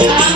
I